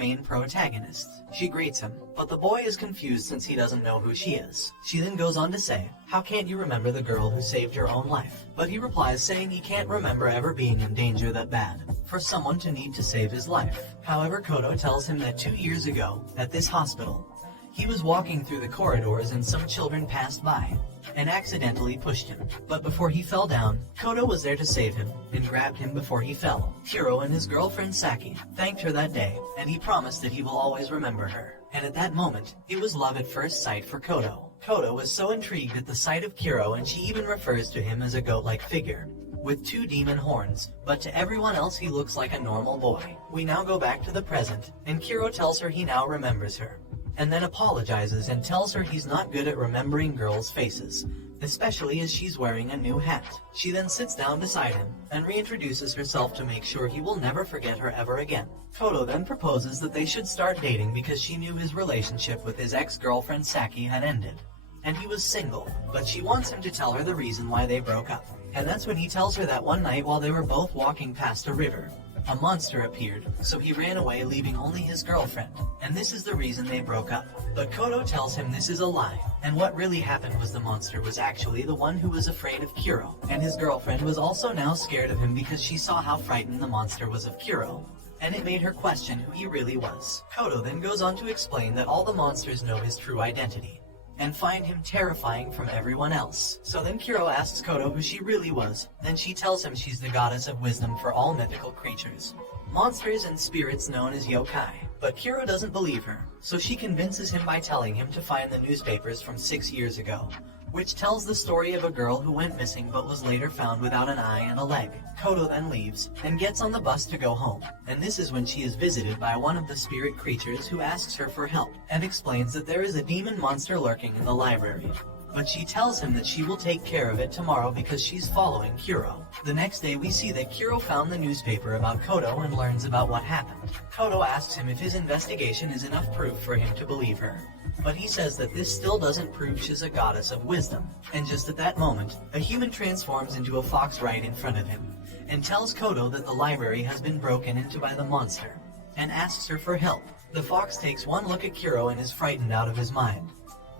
main protagonist. She greets him, but the boy is confused since he doesn't know who she is. She then goes on to say, "How can't you remember the girl who saved your own life?" But he replies saying he can't remember ever being in danger that bad for someone to need to save his life. However, Koto tells him that 2 years ago, at this hospital, he was walking through the corridors and some children passed by and accidentally pushed him. But before he fell down, Koto was there to save him and grabbed him before he fell. Kuro and his girlfriend Saki thanked her that day, and he promised that he will always remember her. And at that moment, it was love at first sight for Koto. Koto was so intrigued at the sight of Kuro, and she even refers to him as a goat-like figure with 2 demon horns, but to everyone else he looks like a normal boy. We now go back to the present, and Kuro tells her he now remembers her, and then apologizes and tells her he's not good at remembering girls' faces, especially as she's wearing a new hat. She then sits down beside him and reintroduces herself to make sure he will never forget her ever again. Koto then proposes that they should start dating because she knew his relationship with his ex-girlfriend Saki had ended, and he was single, but she wants him to tell her the reason why they broke up. And that's when he tells her that one night while they were both walking past a river, a monster appeared, so he ran away leaving only his girlfriend, and this is the reason they broke up. But Koto tells him this is a lie, and what really happened was the monster was actually the one who was afraid of Kuro, and his girlfriend was also now scared of him because she saw how frightened the monster was of Kuro, and it made her question who he really was. Koto then goes on to explain that all the monsters know his true identity and find him terrifying from everyone else. So then Kuro asks Koto who she really was, then she tells him she's the goddess of wisdom for all mythical creatures, monsters and spirits known as yōkai. But Kuro doesn't believe her, so she convinces him by telling him to find the newspapers from 6 years ago, which tells the story of a girl who went missing but was later found without an eye and a leg. Koto then leaves, and gets on the bus to go home, and this is when she is visited by one of the spirit creatures who asks her for help, and explains that there is a demon monster lurking in the library. But she tells him that she will take care of it tomorrow because she's following Kuro. The next day we see that Kuro found the newspaper about Koto and learns about what happened. Koto asks him if his investigation is enough proof for him to believe her, but he says that this still doesn't prove she's a goddess of wisdom. And just at that moment, a human transforms into a fox right in front of him, and tells Koto that the library has been broken into by the monster, and asks her for help. The fox takes one look at Kuro and is frightened out of his mind,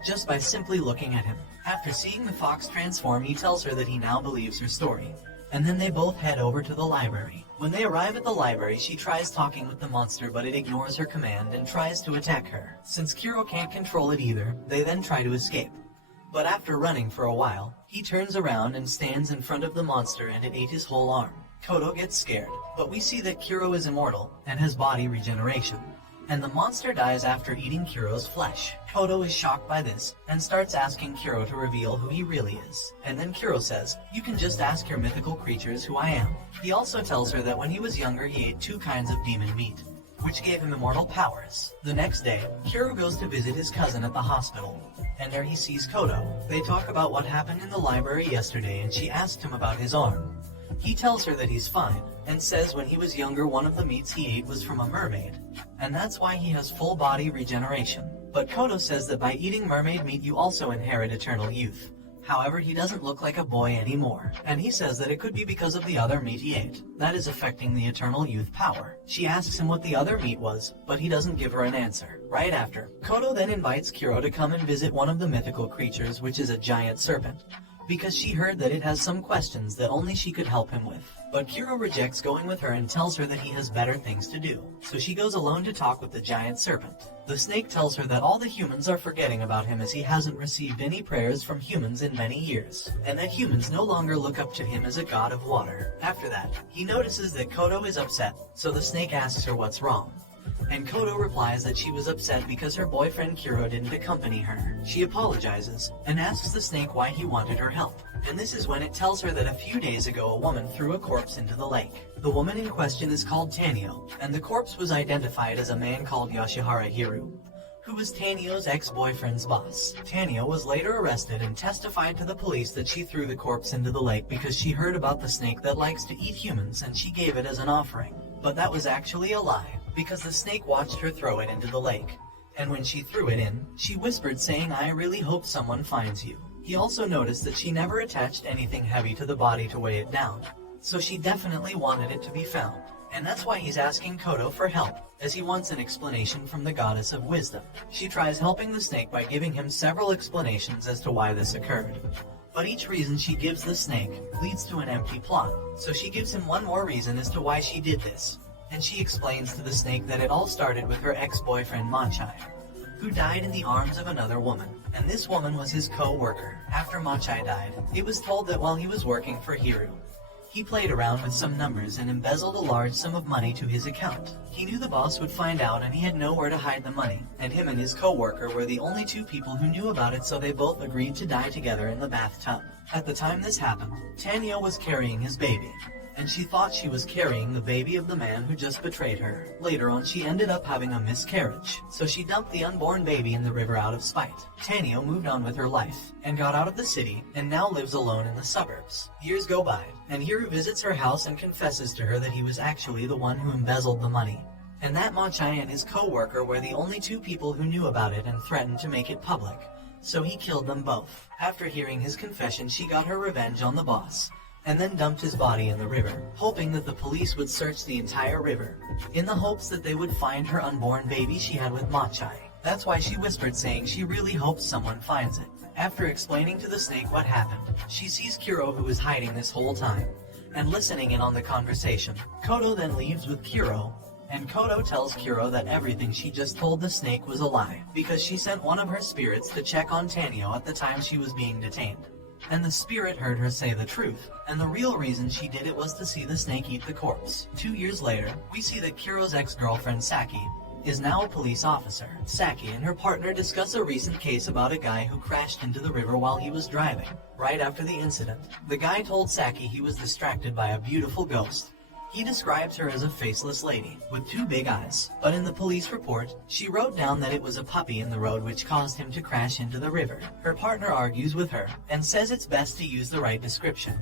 just by simply looking at him. After seeing the fox transform, he tells her that he now believes her story, and then they both head over to the library. When they arrive at the library, she tries talking with the monster, but it ignores her command and tries to attack her. Since Kuro can't control it either, they then try to escape. But after running for a while, he turns around and stands in front of the monster and it ate his whole arm. Koto gets scared, but we see that Kuro is immortal and has body regeneration, and the monster dies after eating Kuro's flesh. Koto is shocked by this, and starts asking Kuro to reveal who he really is. And then Kuro says, "You can just ask your mythical creatures who I am." He also tells her that when he was younger he ate 2 kinds of demon meat, which gave him immortal powers. The next day, Kuro goes to visit his cousin at the hospital, and there he sees Koto. They talk about what happened in the library yesterday, and she asks him about his arm. He tells her that he's fine, and says when he was younger one of the meats he ate was from a mermaid, and that's why he has full body regeneration. But Koto says that by eating mermaid meat you also inherit eternal youth. However, he doesn't look like a boy anymore, and he says that it could be because of the other meat he ate that is affecting the eternal youth power. She asks him what the other meat was, but he doesn't give her an answer. Right after, Koto then invites Kuro to come and visit one of the mythical creatures, which is a giant serpent, because she heard that it has some questions that only she could help him with. But Kuro rejects going with her and tells her that he has better things to do, so she goes alone to talk with the giant serpent. The snake tells her that all the humans are forgetting about him as he hasn't received any prayers from humans in many years, and that humans no longer look up to him as a god of water. After that, he notices that Koto is upset, so the snake asks her what's wrong, and Koto replies that she was upset because her boyfriend Kuro didn't accompany her. She apologizes, and asks the snake why he wanted her help. And this is when it tells her that a few days ago a woman threw a corpse into the lake. The woman in question is called Tanio, and the corpse was identified as a man called Yoshihara Hiru, who was Tanio's ex-boyfriend's boss. Tanio was later arrested and testified to the police that she threw the corpse into the lake because she heard about the snake that likes to eat humans and she gave it as an offering. But that was actually a lie, because the snake watched her throw it into the lake, and when she threw it in, she whispered saying, "I really hope someone finds you." He also noticed that she never attached anything heavy to the body to weigh it down, so she definitely wanted it to be found. and that's why he's asking Koto for help, as he wants an explanation from the goddess of wisdom. She tries helping the snake by giving him several explanations as to why this occurred. But each reason she gives the snake leads to an empty plot, so she gives him one more reason as to why she did this. And she explains to the snake that it all started with her ex-boyfriend Machai, who died in the arms of another woman, and this woman was his co-worker. After Machai died, it was told that while he was working for Hiru, he played around with some numbers and embezzled a large sum of money to his account. He knew the boss would find out and he had nowhere to hide the money, and him and his co-worker were the only two people who knew about it, so they both agreed to die together in the bathtub. At the time this happened, Tanyo was carrying his baby, and she thought she was carrying the baby of the man who just betrayed her. Later on she ended up having a miscarriage, so she dumped the unborn baby in the river out of spite. Tanyo moved on with her life, and got out of the city, and now lives alone in the suburbs. Years go by, and Hiru visits her house and confesses to her that he was actually the one who embezzled the money, and that Machai and his co-worker were the only two people who knew about it and threatened to make it public, so he killed them both. After hearing his confession, she got her revenge on the boss, and then dumped his body in the river, hoping that the police would search the entire river, in the hopes that they would find her unborn baby she had with Machai. That's why she whispered, saying she really hopes someone finds it. After explaining to the snake what happened, she sees Kuro, who is hiding this whole time, and listening in on the conversation. Koto then leaves with Kuro, and Koto tells Kuro that everything she just told the snake was a lie, because she sent one of her spirits to check on Tanyo at the time she was being detained. And the spirit heard her say the truth, and the real reason she did it was to see the snake eat the corpse. 2 years later, we see that Kuro's ex-girlfriend Saki is now a police officer. Saki and her partner discuss a recent case about a guy who crashed into the river while he was driving. Right after the incident, the guy told Saki he was distracted by a beautiful ghost. He describes her as a faceless lady, with 2 big eyes, but in the police report, she wrote down that it was a puppy in the road which caused him to crash into the river. Her partner argues with her, and says it's best to use the right description.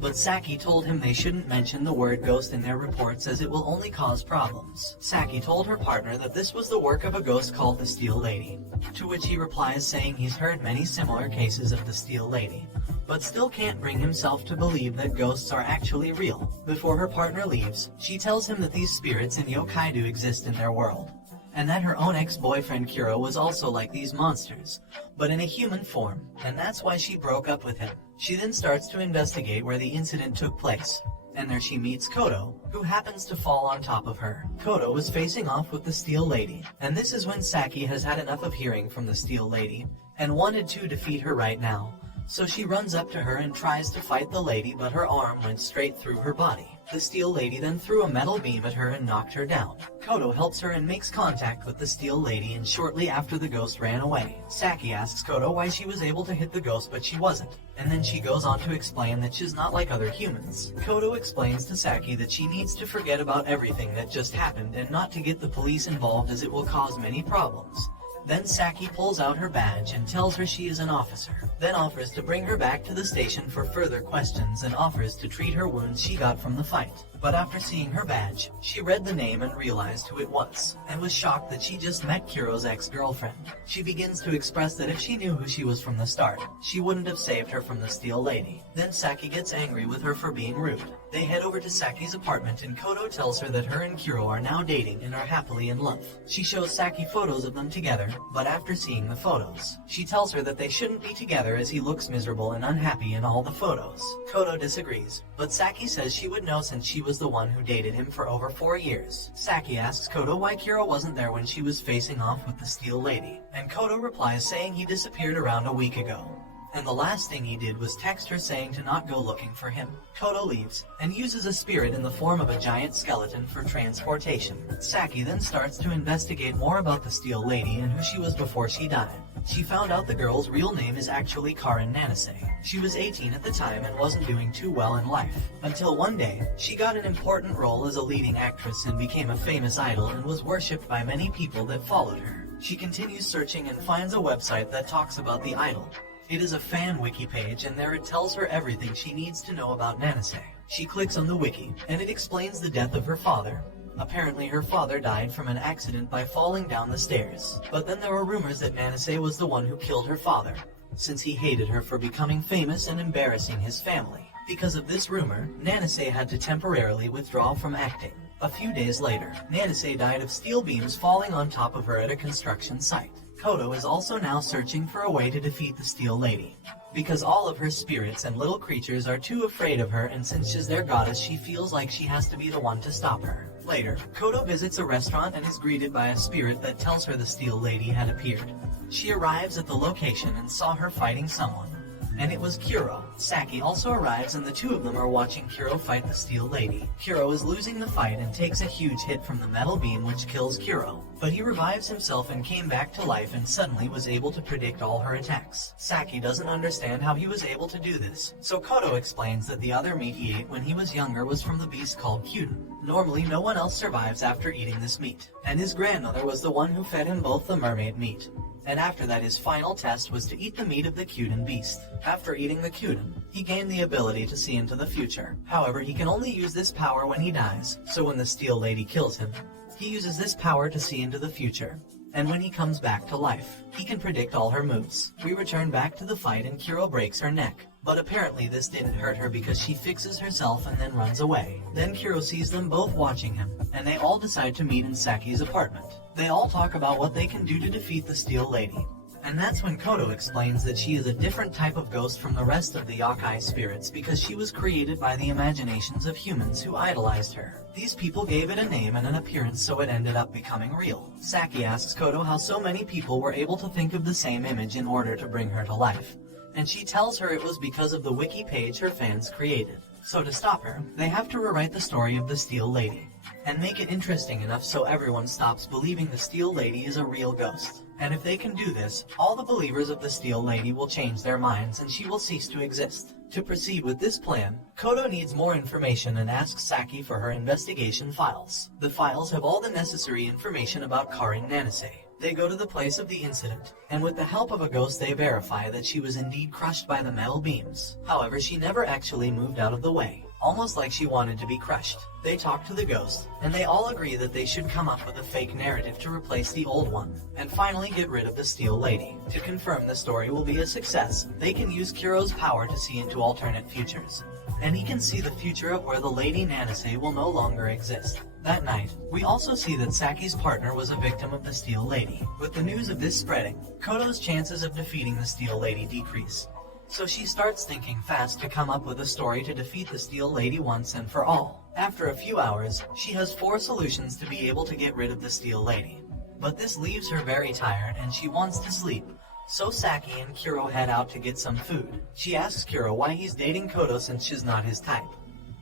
But Saki told him they shouldn't mention the word ghost in their reports as it will only cause problems. Saki told her partner that this was the work of a ghost called the Steel Lady, to which he replies saying he's heard many similar cases of the Steel Lady, but still can't bring himself to believe that ghosts are actually real. Before her partner leaves, she tells him that these spirits and yokai do exist in their world, and that her own ex-boyfriend Kuro was also like these monsters, but in a human form, and that's why she broke up with him. She then starts to investigate where the incident took place, and there she meets Koto, who happens to fall on top of her. Koto was facing off with the Steel Lady, and this is when Saki has had enough of hearing from the Steel Lady, and wanted to defeat her right now. So she runs up to her and tries to fight the lady, but her arm went straight through her body. The Steel Lady then threw a metal beam at her and knocked her down. Koto helps her and makes contact with the Steel Lady, and shortly after the ghost ran away. Saki asks Koto why she was able to hit the ghost but she wasn't, and then she goes on to explain that she's not like other humans. Koto explains to Saki that she needs to forget about everything that just happened and not to get the police involved as it will cause many problems. Then Saki pulls out her badge and tells her she is an officer, then offers to bring her back to the station for further questions and offers to treat her wounds she got from the fight. But after seeing her badge, she read the name and realized who it was, and was shocked that she just met Kuro's ex-girlfriend. She begins to express that if she knew who she was from the start, she wouldn't have saved her from the Steel Lady. Then Saki gets angry with her for being rude. They head over to Saki's apartment and Koto tells her that her and Kuro are now dating and are happily in love. She shows Saki photos of them together, but after seeing the photos, she tells her that they shouldn't be together as he looks miserable and unhappy in all the photos. Koto disagrees, but Saki says she would know since she was the one who dated him for over 4 years. Saki asks Koto why Kuro wasn't there when she was facing off with the Steel Lady, and Koto replies saying he disappeared around a week ago, and the last thing he did was text her saying to not go looking for him. Koto leaves, and uses a spirit in the form of a giant skeleton for transportation. Saki then starts to investigate more about the Steel Lady and who she was before she died. She found out the girl's real name is actually Karin Nanase. She was 18 at the time and wasn't doing too well in life, until one day, she got an important role as a leading actress and became a famous idol and was worshipped by many people that followed her. She continues searching and finds a website that talks about the idol. It is a fan wiki page, and there it tells her everything she needs to know about Nanase. She clicks on the wiki, and it explains the death of her father. Apparently her father died from an accident by falling down the stairs. But then there were rumors that Nanase was the one who killed her father, since he hated her for becoming famous and embarrassing his family. Because of this rumor, Nanase had to temporarily withdraw from acting. A few days later, Nanase died of steel beams falling on top of her at a construction site. Koto is also now searching for a way to defeat the Steel Lady. Because all of her spirits and little creatures are too afraid of her, and since she's their goddess, she feels like she has to be the one to stop her. Later, Koto visits a restaurant and is greeted by a spirit that tells her the Steel Lady had appeared. She arrives at the location and saw her fighting someone. And it was Kuro. Saki also arrives and the two of them are watching Kuro fight the Steel Lady. Kuro is losing the fight and takes a huge hit from the metal beam which kills Kuro. But he revives himself and came back to life and suddenly was able to predict all her attacks. Saki doesn't understand how he was able to do this, so Koto explains that the other meat he ate when he was younger was from the beast called Kyuden. Normally no one else survives after eating this meat, and his grandmother was the one who fed him both the mermaid meat. And after that his final test was to eat the meat of the Kyuden beast. After eating the Kyuden, he gained the ability to see into the future. However, he can only use this power when he dies, so when the Steel Lady kills him, he uses this power to see into the future. And when he comes back to life, he can predict all her moves. We return back to the fight and Kuro breaks her neck. But apparently this didn't hurt her because she fixes herself and then runs away. Then Kuro sees them both watching him, and they all decide to meet in Saki's apartment. They all talk about what they can do to defeat the Steel Lady. And that's when Koto explains that she is a different type of ghost from the rest of the yōkai spirits because she was created by the imaginations of humans who idolized her. These people gave it a name and an appearance, so it ended up becoming real. Saki asks Koto how so many people were able to think of the same image in order to bring her to life. And she tells her it was because of the wiki page her fans created. So to stop her, they have to rewrite the story of the Steel Lady and make it interesting enough so everyone stops believing the Steel Lady is a real ghost. And if they can do this, all the believers of the Steel Lady will change their minds and she will cease to exist. To proceed with this plan, Koto needs more information and asks Saki for her investigation files. The files have all the necessary information about Karin Nanase. They go to the place of the incident, and with the help of a ghost they verify that she was indeed crushed by the metal beams. However, she never actually moved out of the way, almost like she wanted to be crushed. They talk to the ghost, and they all agree that they should come up with a fake narrative to replace the old one, and finally get rid of the Steel Lady. To confirm the story will be a success, they can use Kuro's power to see into alternate futures. And he can see the future of where the Lady Nanase will no longer exist. That night, we also see that Saki's partner was a victim of the Steel Lady. With the news of this spreading, Koto's chances of defeating the Steel Lady decrease. So she starts thinking fast to come up with a story to defeat the Steel Lady once and for all. After a few hours, she has 4 solutions to be able to get rid of the Steel Lady. But this leaves her very tired and she wants to sleep. So Saki and Kuro head out to get some food. She asks Kuro why he's dating Koto since she's not his type.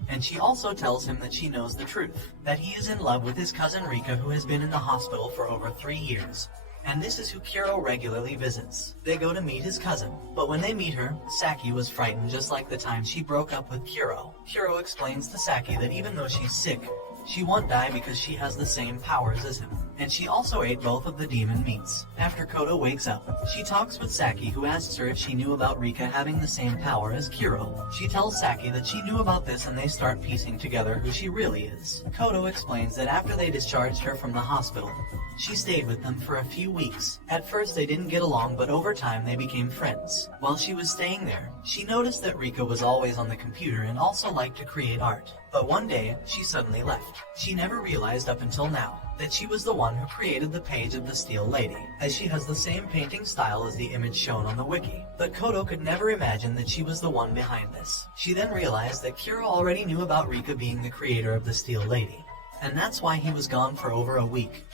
And she also tells him that she knows the truth, that he is in love with his cousin Rika who has been in the hospital for over 3 years. And this is who Kuro regularly visits. They go to meet his cousin, but when they meet her, Saki was frightened just like the time she broke up with Kuro. Kuro explains to Saki that even though she's sick, she won't die because she has the same powers as him. And she also ate both of the demon meats. After Koto wakes up, she talks with Saki who asks her if she knew about Rika having the same power as Kuro. She tells Saki that she knew about this and they start piecing together who she really is. Koto explains that after they discharged her from the hospital, she stayed with them for a few weeks. At first they didn't get along, but over time they became friends. While she was staying there, she noticed that Rika was always on the computer and also liked to create art. But one day, she suddenly left. She never realized up until now that she was the one who created the page of the Steel Lady, as she has the same painting style as the image shown on the wiki. But Koto could never imagine that she was the one behind this. She then realized that Kuro already knew about Rika being the creator of the Steel Lady. And that's why he was gone for over a week.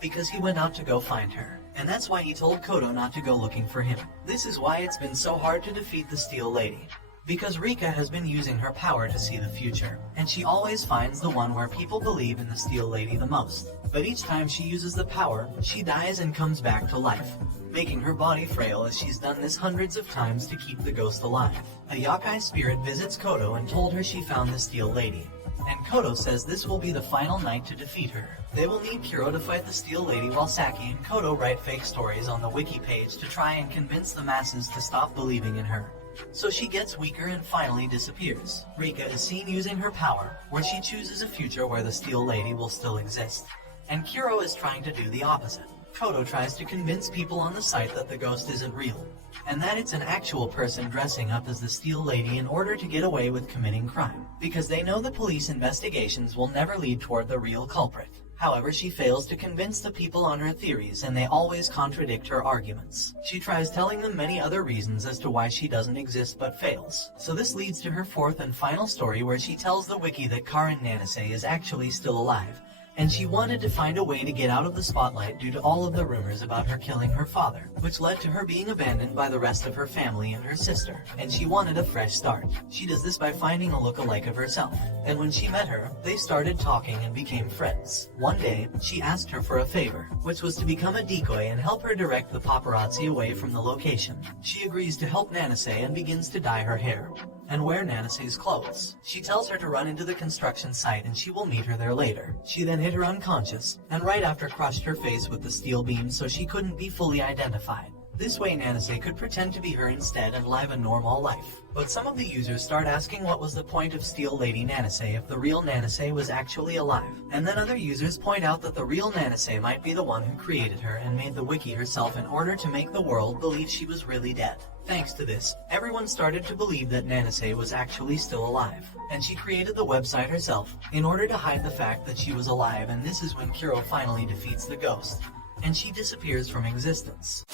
Because he went out to go find her. And that's why he told Koto not to go looking for him. This is why it's been so hard to defeat the Steel Lady. Because Rika has been using her power to see the future, and she always finds the one where people believe in the Steel Lady the most. But each time she uses the power, she dies and comes back to life, making her body frail as she's done this hundreds of times to keep the ghost alive. A yōkai spirit visits Koto and told her she found the Steel Lady. And Koto says this will be the final night to defeat her. They will need Kuro to fight the Steel Lady while Saki and Koto write fake stories on the wiki page to try and convince the masses to stop believing in her. So she gets weaker and finally disappears. Rika is seen using her power, where she chooses a future where the Steel Lady will still exist. And Kuro is trying to do the opposite. Koto tries to convince people on the site that the ghost isn't real, and that it's an actual person dressing up as the Steel Lady in order to get away with committing crime, because they know the police investigations will never lead toward the real culprit. However, she fails to convince the people on her theories, and they always contradict her arguments. She tries telling them many other reasons as to why she doesn't exist but fails. So this leads to her fourth and final story, where she tells the wiki that Karen Nanase is actually still alive, and she wanted to find a way to get out of the spotlight due to all of the rumors about her killing her father, which led to her being abandoned by the rest of her family and her sister, and she wanted a fresh start. She does this by finding a look-alike of herself, and when she met her, they started talking and became friends. One day, she asked her for a favor, which was to become a decoy and help her direct the paparazzi away from the location. She agrees to help Nanase and begins to dye her hair and wear Nanase's clothes. She tells her to run into the construction site and she will meet her there later. She then hit her unconscious, and right after crushed her face with the steel beam so she couldn't be fully identified. This way Nanase could pretend to be her instead and live a normal life. But some of the users start asking what was the point of Steel Lady Nanase if the real Nanase was actually alive. And then other users point out that the real Nanase might be the one who created her and made the wiki herself in order to make the world believe she was really dead. Thanks to this, everyone started to believe that Nanase was actually still alive, and she created the website herself in order to hide the fact that she was alive, and this is when Kuro finally defeats the ghost, and she disappears from existence.